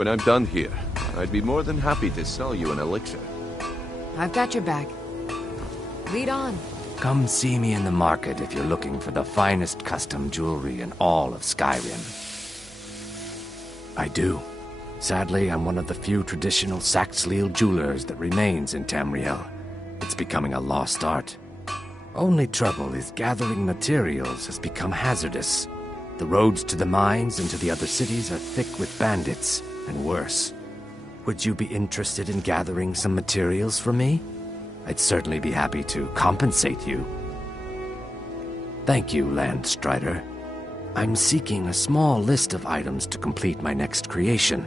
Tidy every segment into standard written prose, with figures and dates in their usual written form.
When I'm done here, I'd be more than happy to sell you an elixir. I've got your back. Lead on. Come see me in the market if you're looking for the finest custom jewelry in all of Skyrim. I do. Sadly, I'm one of the few traditional Saxhleel jewelers that remains in Tamriel. It's becoming a lost art. Only trouble is gathering materials has become hazardous. The roads to the mines and to the other cities are thick with bandits, and worse. Would you be interested in gathering some materials for me? I'd certainly be happy to compensate you. Thank you, Landstrider. I'm seeking a small list of items to complete my next creation.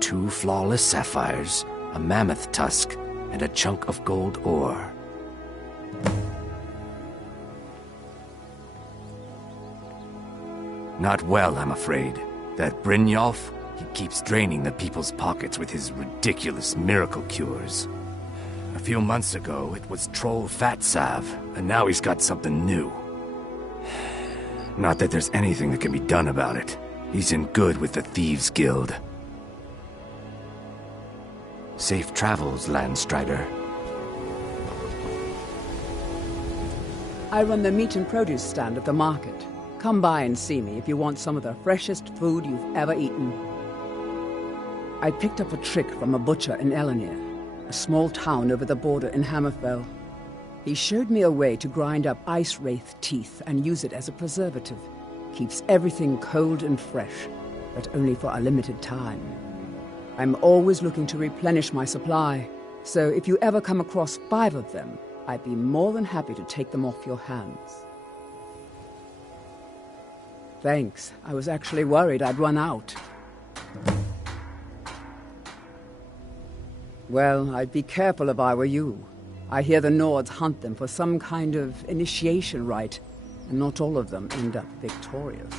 2 flawless sapphires, a mammoth tusk, and a chunk of gold ore. Not well, I'm afraid. That Brynjolf, he keeps draining the people's pockets with his ridiculous miracle cures. A few months ago, it was Troll Fatsav, and now he's got something new. Not that there's anything that can be done about it. He's in good with the Thieves' Guild. Safe travels, Landstrider. I run the meat and produce stand at the market. Come by and see me if you want some of the freshest food you've ever eaten. I picked up a trick from a butcher in Elenir, a small town over the border in Hammerfell. He showed me a way to grind up ice wraith teeth and use it as a preservative. Keeps everything cold and fresh, but only for a limited time. I'm always looking to replenish my supply, so if you ever come across 5 of them, I'd be more than happy to take them off your hands. Thanks. I was actually worried I'd run out. Well, I'd be careful if I were you. I hear the Nords hunt them for some kind of initiation rite, and not all of them end up victorious.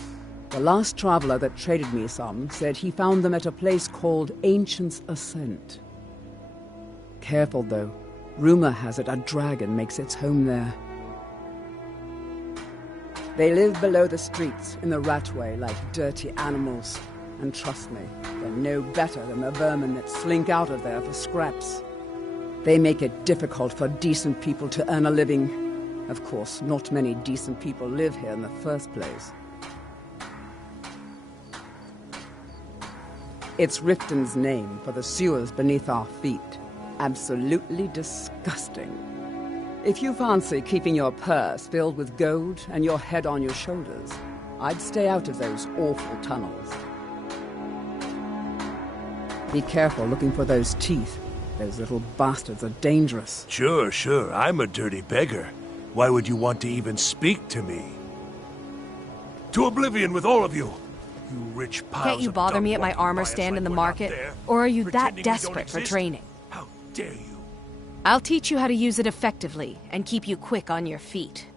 The last traveler that traded me some said he found them at a place called Ancient's Ascent. Careful, though. Rumor has it a dragon makes its home there. They live below the streets, in the Ratway, like dirty animals. And trust me, they're no better than the vermin that slink out of there for scraps. They make it difficult for decent people to earn a living. Of course, not many decent people live here in the first place. It's Riften's name for the sewers beneath our feet. Absolutely disgusting. If you fancy keeping your purse filled with gold and your head on your shoulders, I'd stay out of those awful tunnels. Be careful looking for those teeth. Those little bastards are dangerous. Sure. I'm a dirty beggar. Why would you want to even speak to me? To oblivion with all of you! You rich piles Can't you of bother dung me at my walking armor by us stand like in the we're not market? there, Or are you that pretending we don't desperate for exist? training? How dare you! I'll teach you how to use it effectively, and keep you quick on your feet.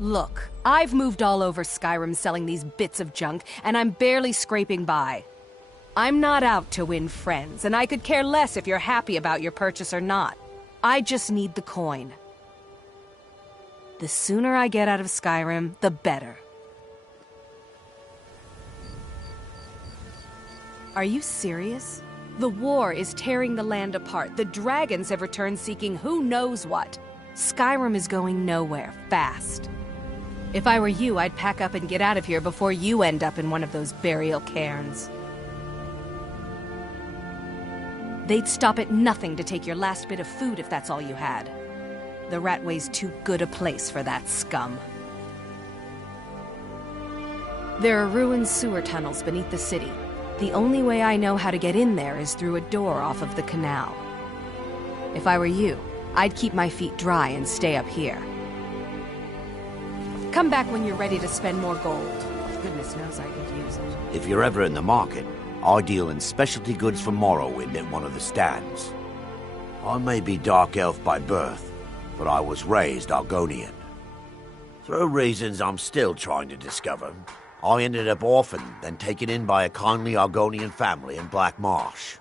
Look, I've moved all over Skyrim selling these bits of junk, and I'm barely scraping by. I'm not out to win friends, and I could care less if you're happy about your purchase or not. I just need the coin. The sooner I get out of Skyrim, the better. Are you serious? The war is tearing the land apart. The dragons have returned seeking who knows what. Skyrim is going nowhere, fast. If I were you, I'd pack up and get out of here before you end up in one of those burial cairns. They'd stop at nothing to take your last bit of food if that's all you had. The Ratway's too good a place for that scum. There are ruined sewer tunnels beneath the city. The only way I know how to get in there is through a door off of the canal. If I were you, I'd keep my feet dry and stay up here. Come back when you're ready to spend more gold. Goodness knows I could use it. If you're ever in the market, I deal in specialty goods for Morrowind at one of the stands. I may be Dark Elf by birth, but I was raised Argonian. Through reasons I'm still trying to discover, I ended up orphaned, then taken in by a kindly Argonian family in Black Marsh.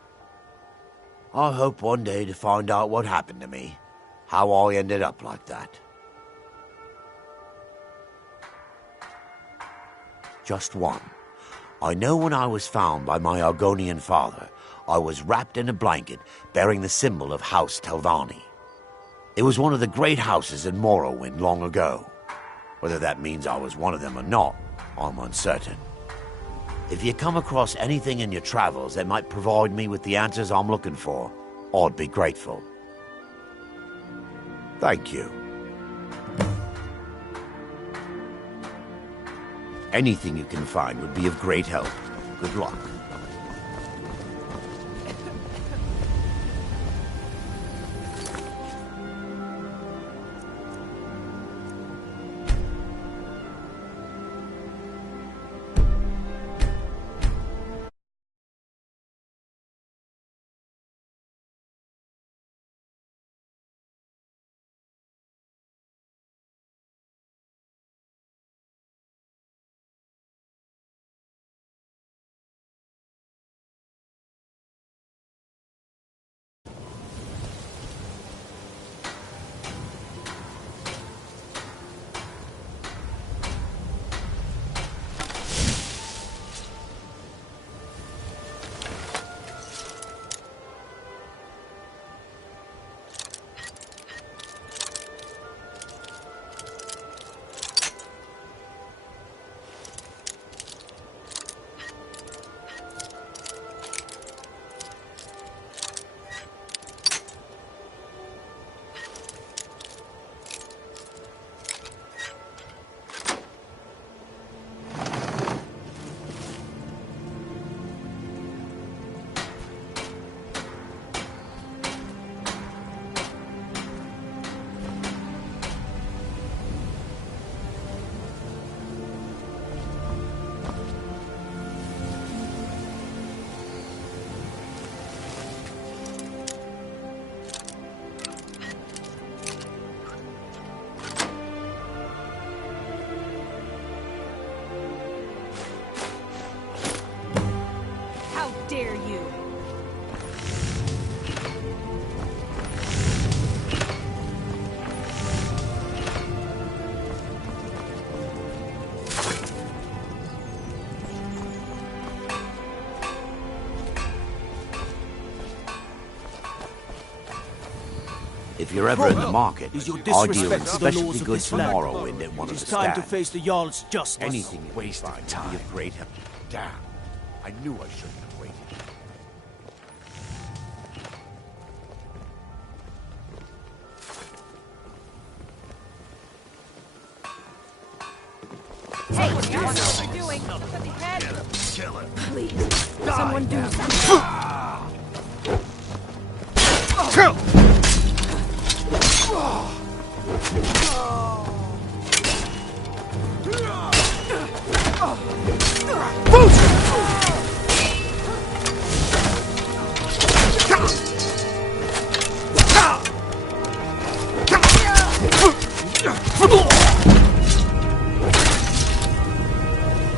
I hope one day to find out what happened to me, how I ended up like that. Just one. I know when I was found by my Argonian father, I was wrapped in a blanket bearing the symbol of House Telvanni. It was one of the great houses in Morrowind long ago. Whether that means I was one of them or not, I'm uncertain. If you come across anything in your travels that might provide me with the answers I'm looking for, I'd be grateful. Thank you. Anything you can find would be of great help. Good luck. Dare you? If you're ever in the market, Is your I deal in disrespect to the laws specialty of goods this from land? Morrowind at one It of is the time to stands. face the Jarl's justice. Anything you Waste of find would time. be of great help. Damn. I knew I shouldn't have waited. Hey, what are you doing? To the head. Please, someone do something.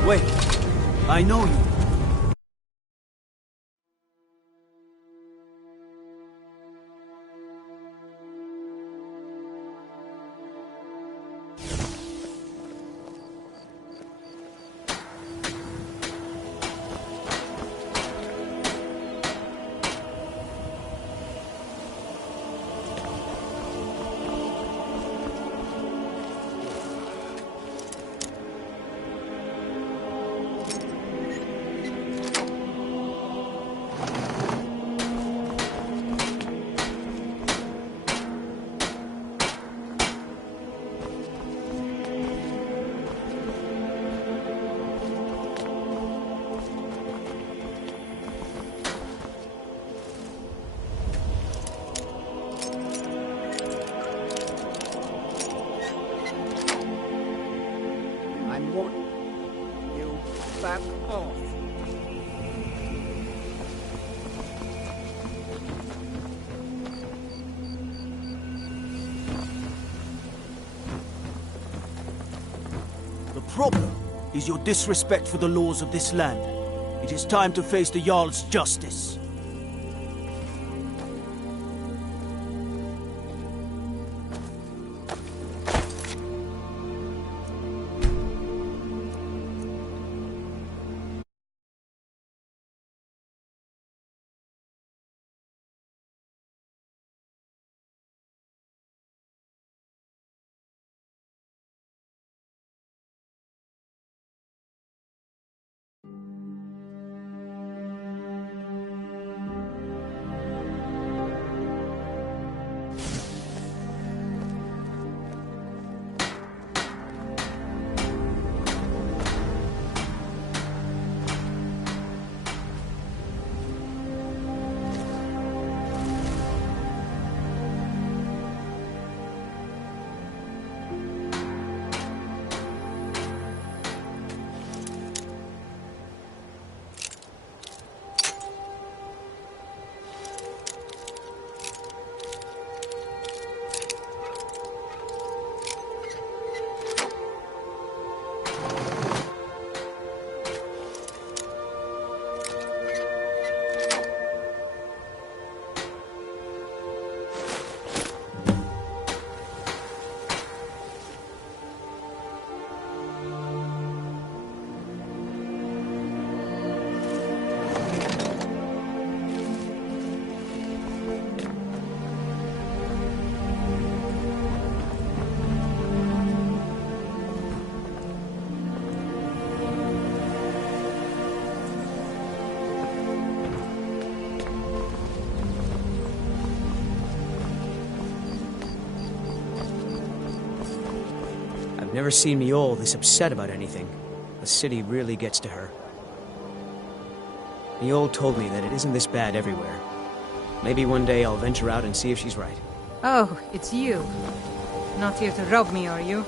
Wait, I know you. I'm warning you. Back off. The problem is your disrespect for the laws of this land. It is time to face the Jarl's justice. Never seen me all this upset about anything. The city really gets to her. Niol told me that it isn't this bad everywhere. Maybe one day I'll venture out and see if she's right. Oh, it's you. Not here to rob me, are you?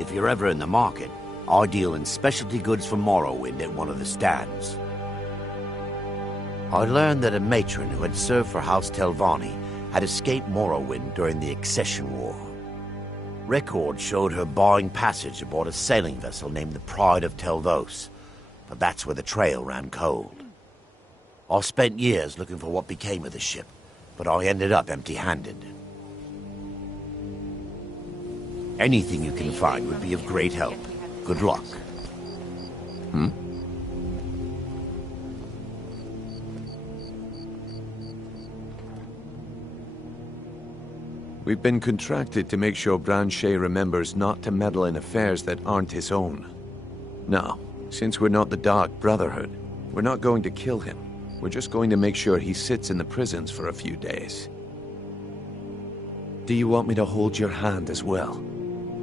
If you're ever in the market, I deal in specialty goods for Morrowind at one of the stands. I learned that a matron who had served for House Telvanni had escaped Morrowind during the Accession War. Records showed her buying passage aboard a sailing vessel named the Pride of Telvos, but that's where the trail ran cold. I spent years looking for what became of the ship, but I ended up empty-handed. Anything you can find would be of great help. Good luck. We've been contracted to make sure Branche remembers not to meddle in affairs that aren't his own. Now, since we're not the Dark Brotherhood, we're not going to kill him. We're just going to make sure he sits in the prisons for a few days. Do you want me to hold your hand as well?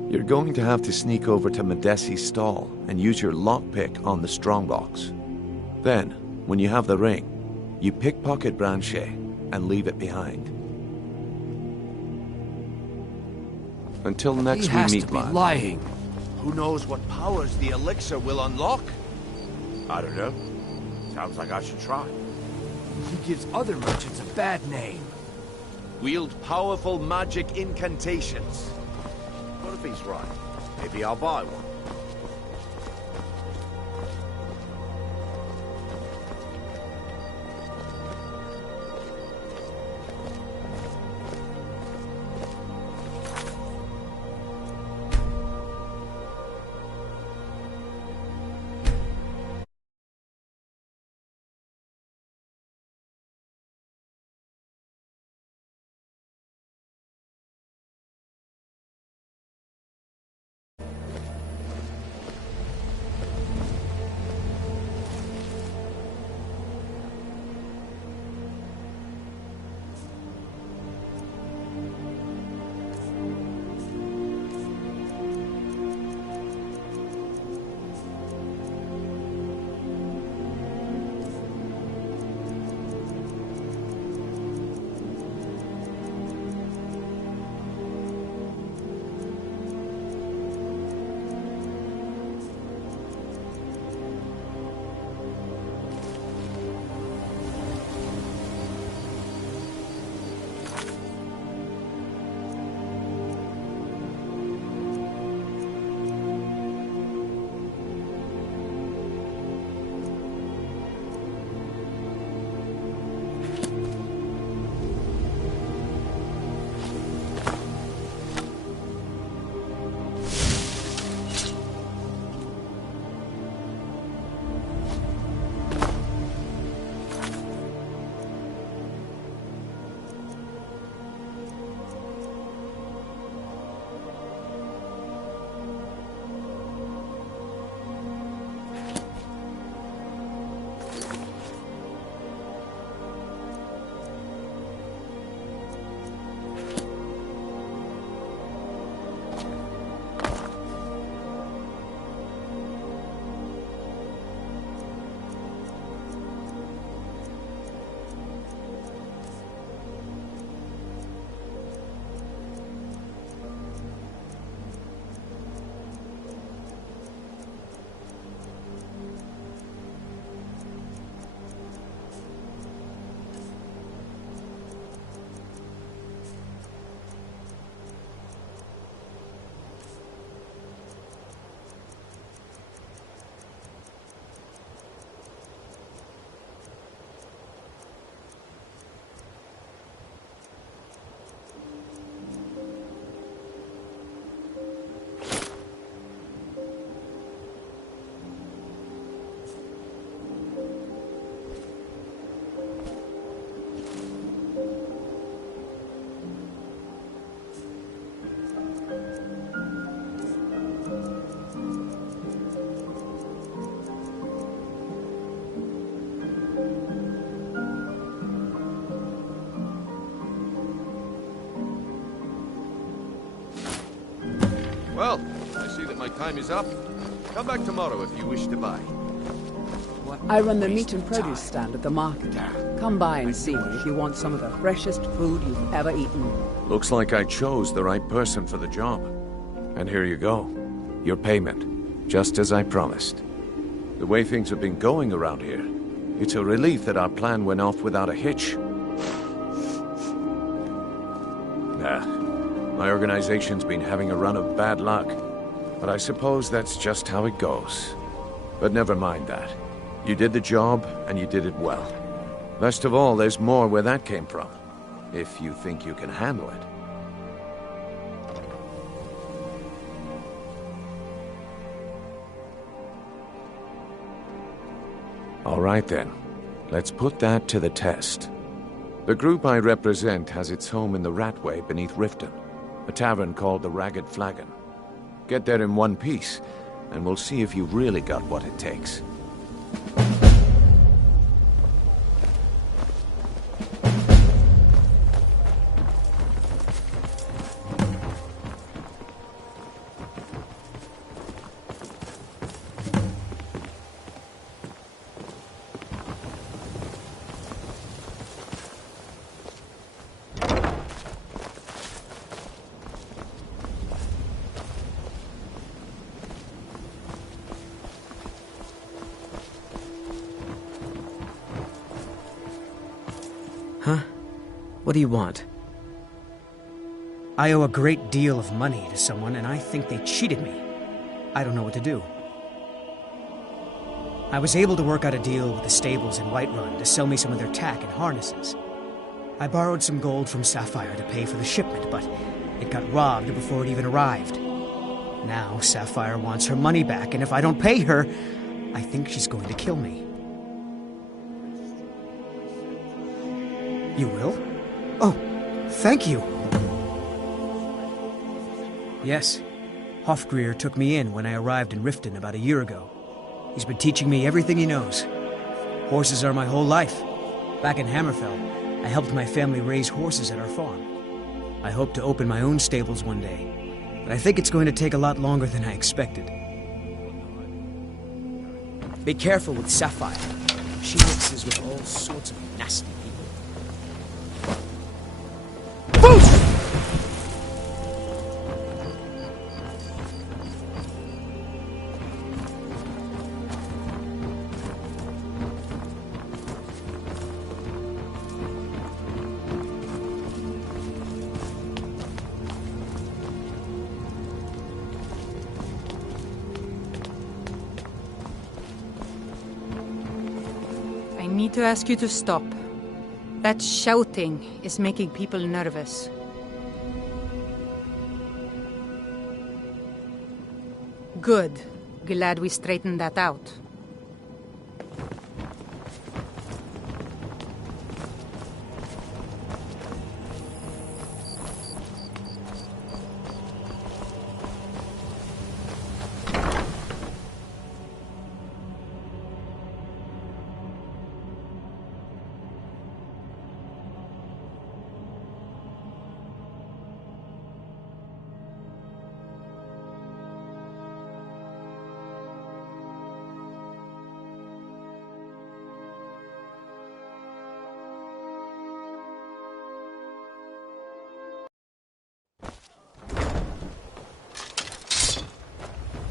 You're going to have to sneak over to Madesi's stall and use your lockpick on the strongbox. Then, when you have the ring, you pickpocket Branche and leave it behind. Until next we meet, lad. Lying. Who knows what powers the elixir will unlock? I don't know. Sounds like I should try. He gives other merchants a bad name. Wield powerful magic incantations. What if he's right? Maybe I'll buy one. Time is up. Come back tomorrow if you wish to buy. I run the meat and produce stand at the market. Come by and see me if you want some of the freshest food you've ever eaten. Looks like I chose the right person for the job. And here you go. Your payment. Just as I promised. The way things have been going around here, it's a relief that our plan went off without a hitch. My organization's been having a run of bad luck. But I suppose that's just how it goes. But never mind that. You did the job, and you did it well. Best of all, there's more where that came from. If you think you can handle it. All right then. Let's put that to the test. The group I represent has its home in the Ratway beneath Riften, a tavern called the Ragged Flagon. Get there in one piece, and we'll see if you've really got what it takes. Huh? What do you want? I owe a great deal of money to someone, and I think they cheated me. I don't know what to do. I was able to work out a deal with the stables in Whiterun to sell me some of their tack and harnesses. I borrowed some gold from Sapphire to pay for the shipment, but it got robbed before it even arrived. Now Sapphire wants her money back, and if I don't pay her, I think she's going to kill me. You will? Oh, thank you. Yes, Hofgrir took me in when I arrived in Riften about a year ago. He's been teaching me everything he knows. Horses are my whole life. Back in Hammerfell, I helped my family raise horses at our farm. I hope to open my own stables one day, but I think it's going to take a lot longer than I expected. Be careful with Sapphire. She mixes with all sorts of nasty people. I need to ask you to stop. That shouting is making people nervous. Good. Glad we straightened that out.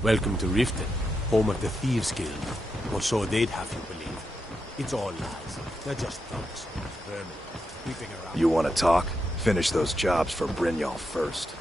Welcome to Riften, home of the Thieves Guild. Or so they'd have you believe. It's all lies. They're just thugs. Vermin. Creeping around. You want to talk? Finish those jobs for Brynjolf first.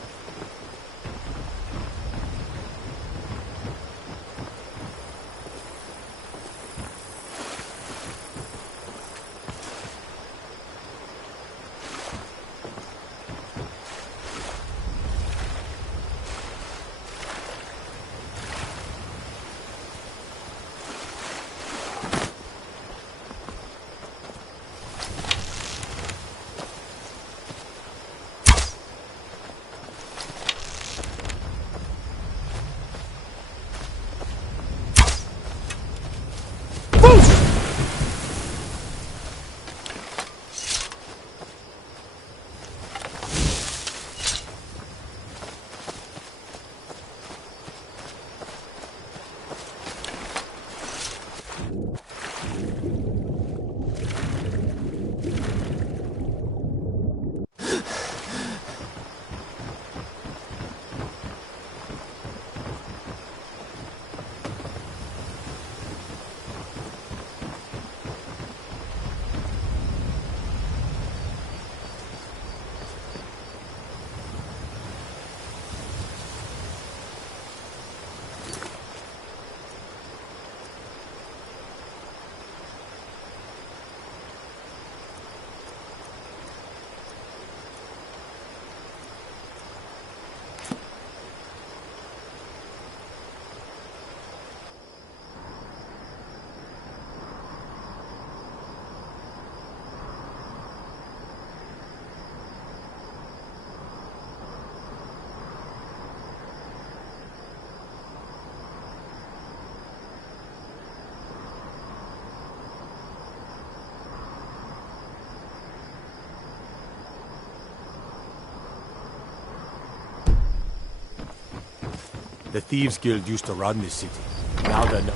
The Thieves Guild used to run this city. Now they're not.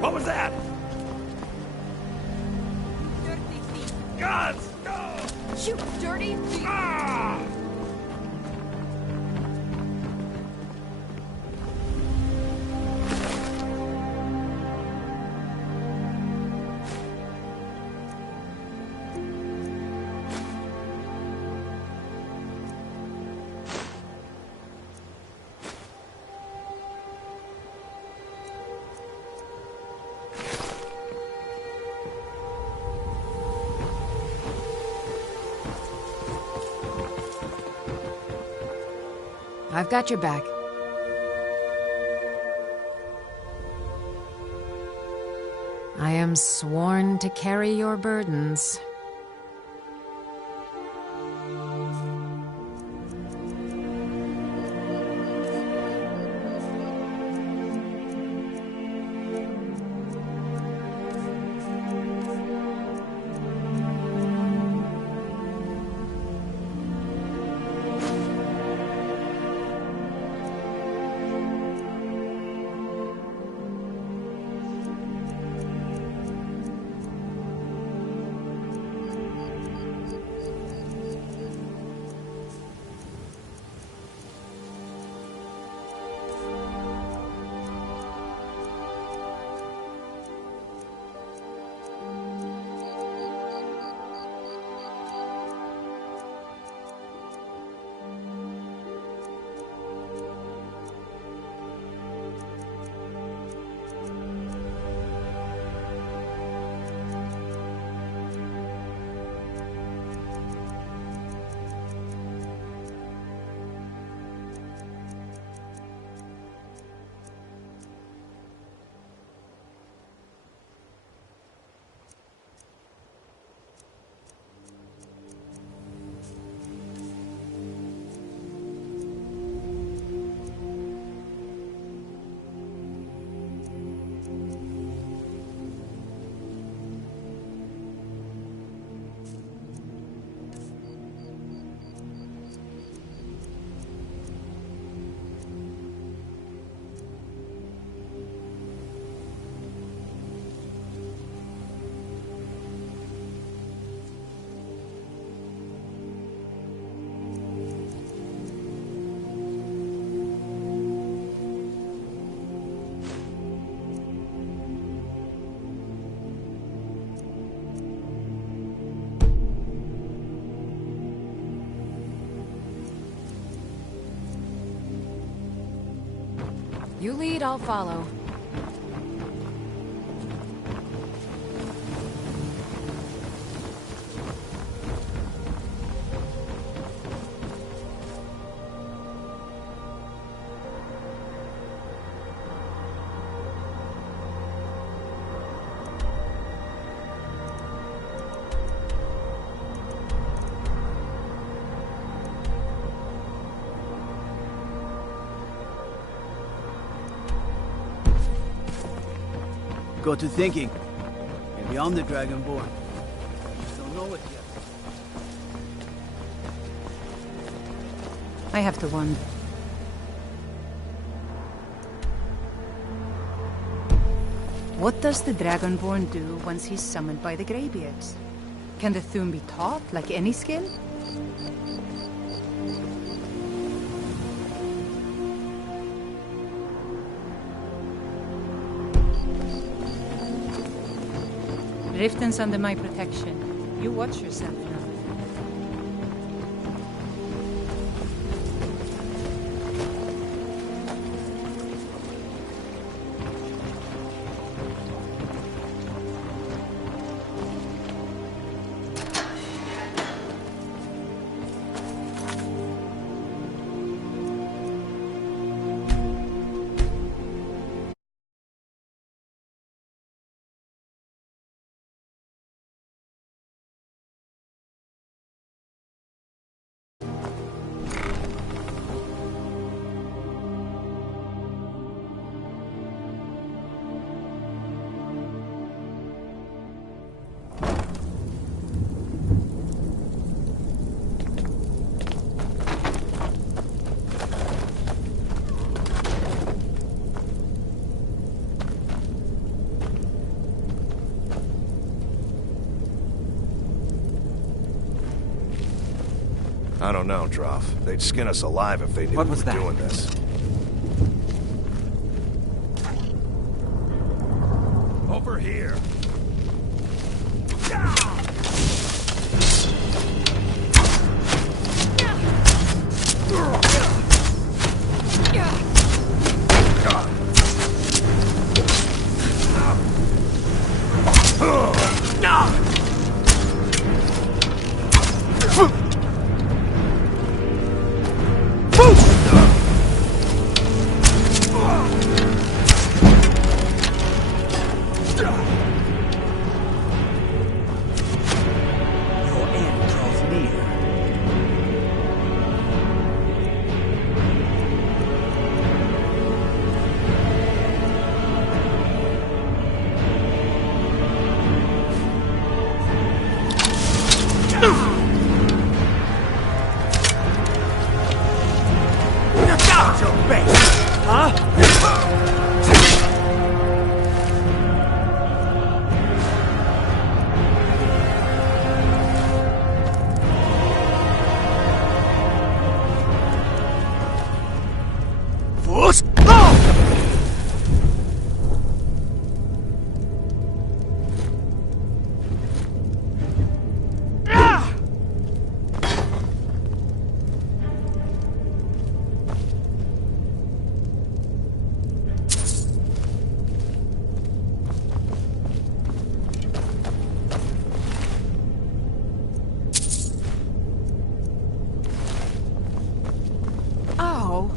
What was that? Dirty thief! Guns! Go! You dirty thief! Ah! I've got your back. I am sworn to carry your burdens. You lead, I'll follow. Got to thinking. Maybe I'm the Dragonborn. Just don't know it yet. I have to wonder. What does the Dragonborn do once he's summoned by the Greybeards? Can the Thune be taught like any skill? Riften's under my protection. You watch yourself now. I don't know, Droff. They'd skin us alive if they knew What we was were that? doing this. Over here. Your end draws near. Out your base, huh? Force! Oh.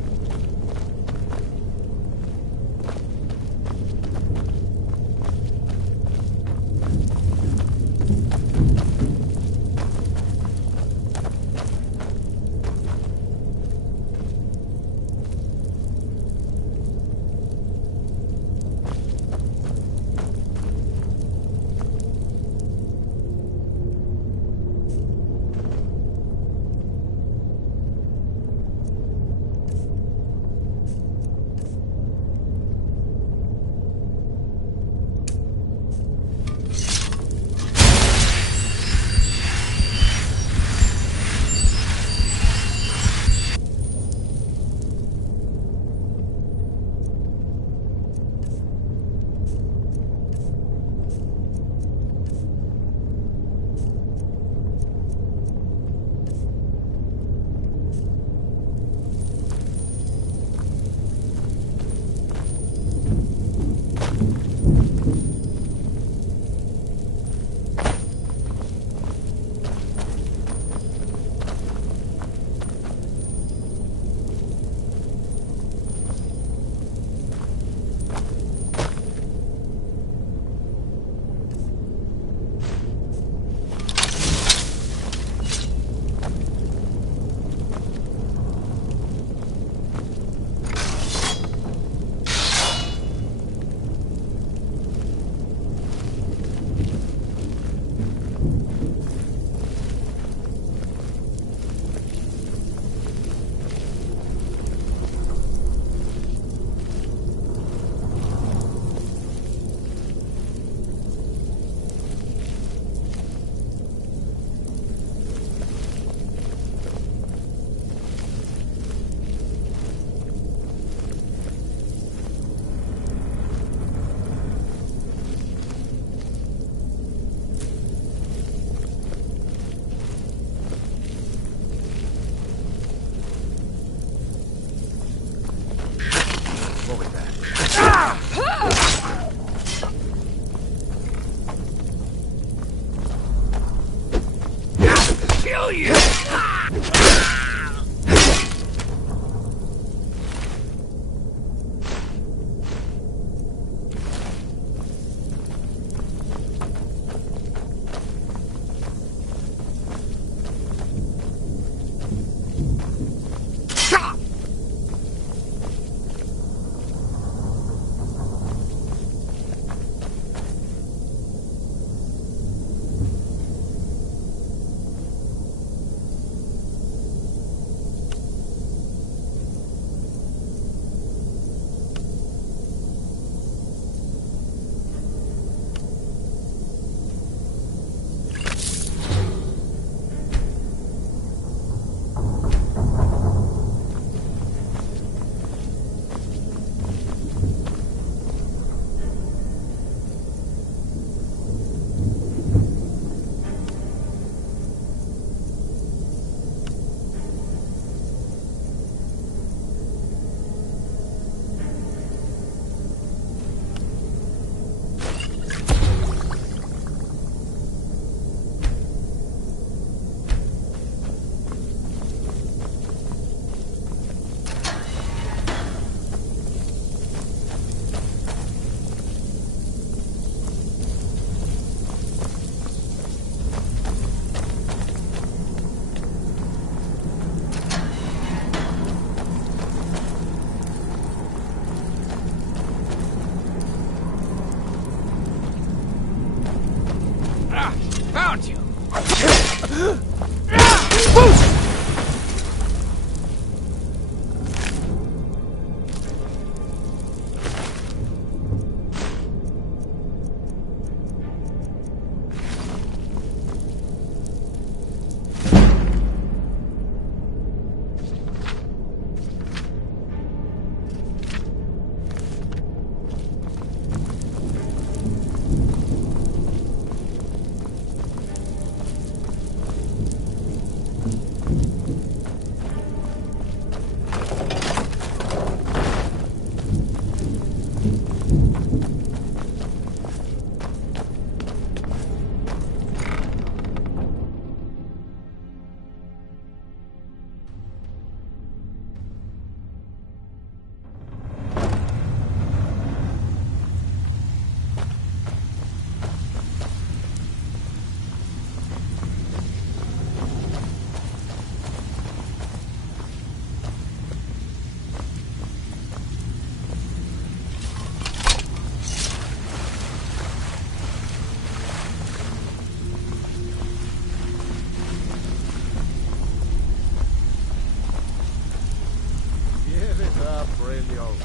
Brynjolf.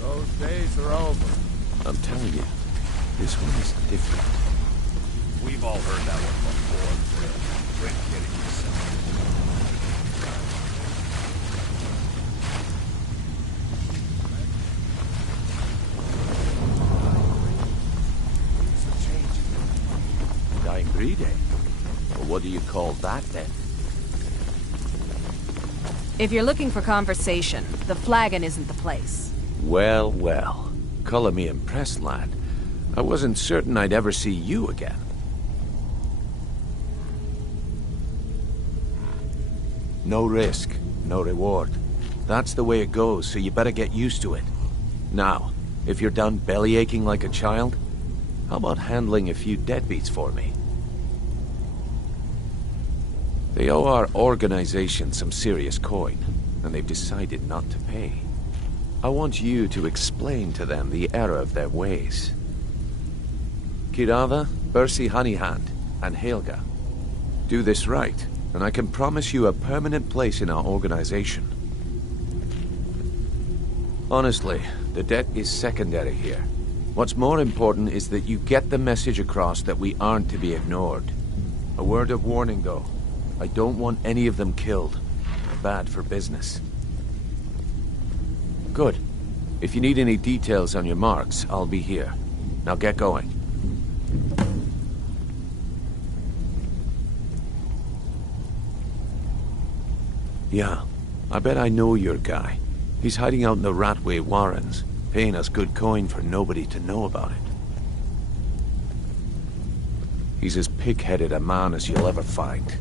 Those days are over. I'm telling you, this one is different. We've all heard that one before. Quit kidding yourself. Dying breed, eh? Well, what do you call that, then? If you're looking for conversation, the flagon isn't the place. Well, well. Color me impressed, lad. I wasn't certain I'd ever see you again. No risk, no reward. That's the way it goes, so you better get used to it. Now, if you're done belly aching like a child, how about handling a few deadbeats for me? They owe our organization some serious coin, and they've decided not to pay. I want you to explain to them the error of their ways. Kirava, Bersi Honeyhand, and Helga. Do this right, and I can promise you a permanent place in our organization. Honestly, the debt is secondary here. What's more important is that you get the message across that we aren't to be ignored. A word of warning, though. I don't want any of them killed. Bad for business. Good. If you need any details on your marks, I'll be here. Now get going. Yeah, I bet I know your guy. He's hiding out in the Ratway Warrens, paying us good coin for nobody to know about it. He's as pig-headed a man as you'll ever find.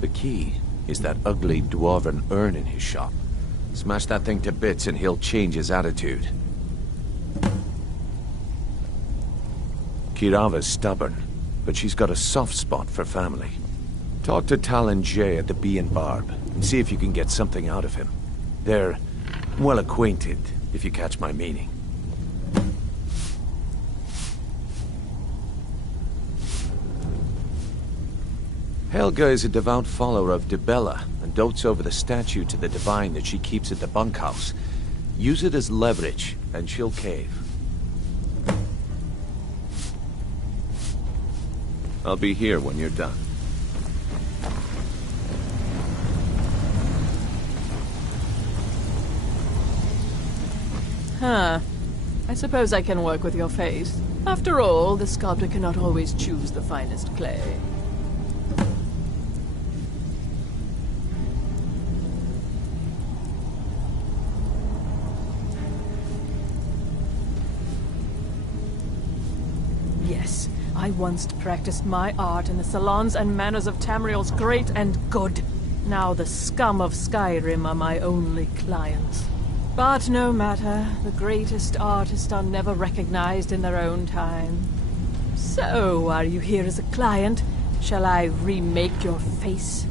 The key is that ugly dwarven urn in his shop. Smash that thing to bits and he'll change his attitude. Kirava's stubborn, but she's got a soft spot for family. Talk to Talon Jay at the Bee and Barb, and see if you can get something out of him. They're well acquainted, if you catch my meaning. Helga is a devout follower of Dibella, and dotes over the statue to the divine that she keeps at the bunkhouse. Use it as leverage, and she'll cave. I'll be here when you're done. Huh. I suppose I can work with your face. After all, the sculptor cannot always choose the finest clay. Yes, I once practiced my art in the salons and manners of Tamriel's great and good. Now the scum of Skyrim are my only clients. But no matter, the greatest artists are never recognized in their own time. So, are you here as a client? Shall I remake your face?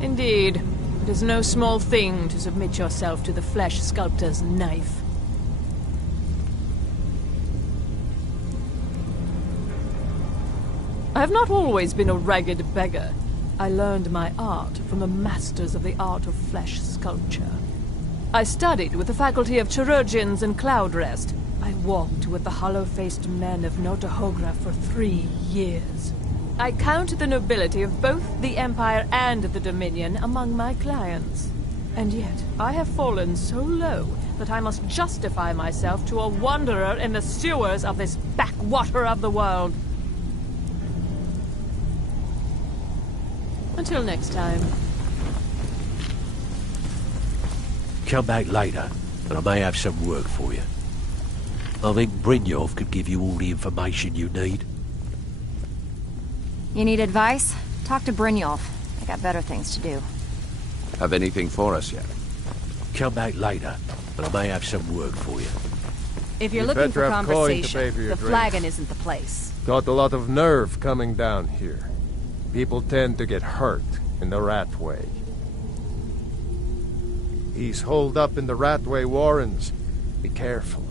Indeed. It is no small thing to submit yourself to the flesh sculptor's knife. I have not always been a ragged beggar. I learned my art from the masters of the art of flesh sculpture. I studied with the faculty of chirurgeons and Cloudrest. I walked with the hollow-faced men of Notahogra for 3 years. I counted the nobility of both the Empire and the Dominion among my clients. And yet, I have fallen so low that I must justify myself to a wanderer in the sewers of this backwater of the world. Until next time. Come back later, and I may have some work for you. I think Brynjolf could give you all the information you need. You need advice? Talk to Brynjolf. I got better things to do. Have anything for us yet? Come back later, and I may have some work for you. If you're looking for conversation, the flagon isn't the place. Got a lot of nerve coming down here. People tend to get hurt in the Ratway. He's holed up in the Ratway Warrens. Be careful.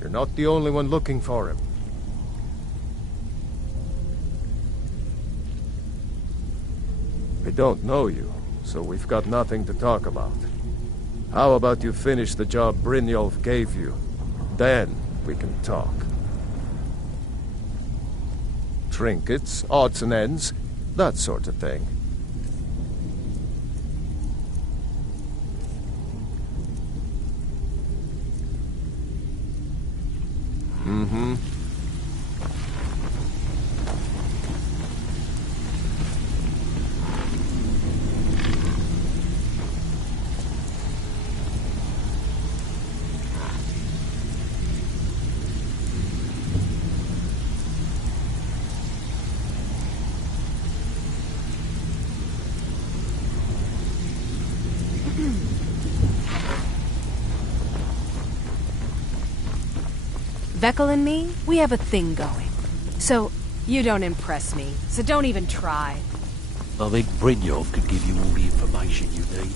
You're not the only one looking for him. I don't know you, so we've got nothing to talk about. How about you finish the job Brynjolf gave you? Then we can talk. Trinkets, odds and ends, that sort of thing. Mm-hmm. Vekel and me, we have a thing going. So, you don't impress me, so don't even try. I think Brynjolf could give you all the information you need.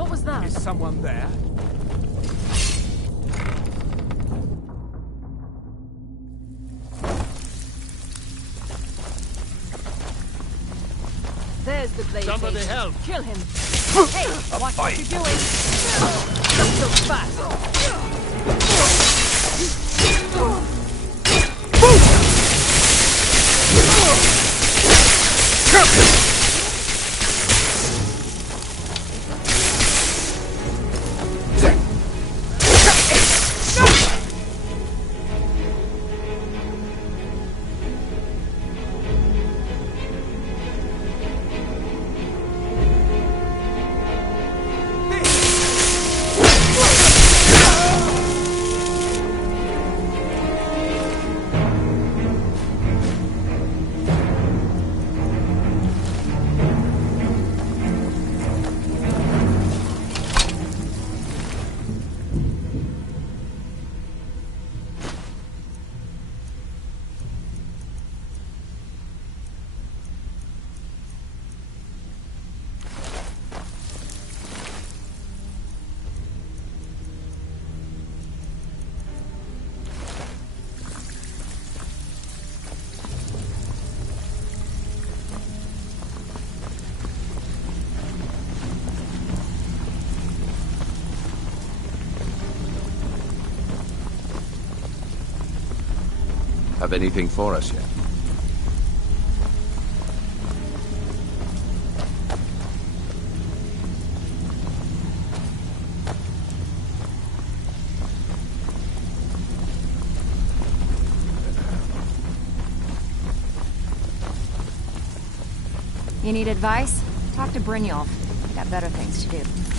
What was that? Is someone there? There's the blade. Somebody agent. help. Kill him. Hey, watch what you're doing. Not so fast. Have anything for us yet? You need advice? Talk to Brynjolf. Got better things to do.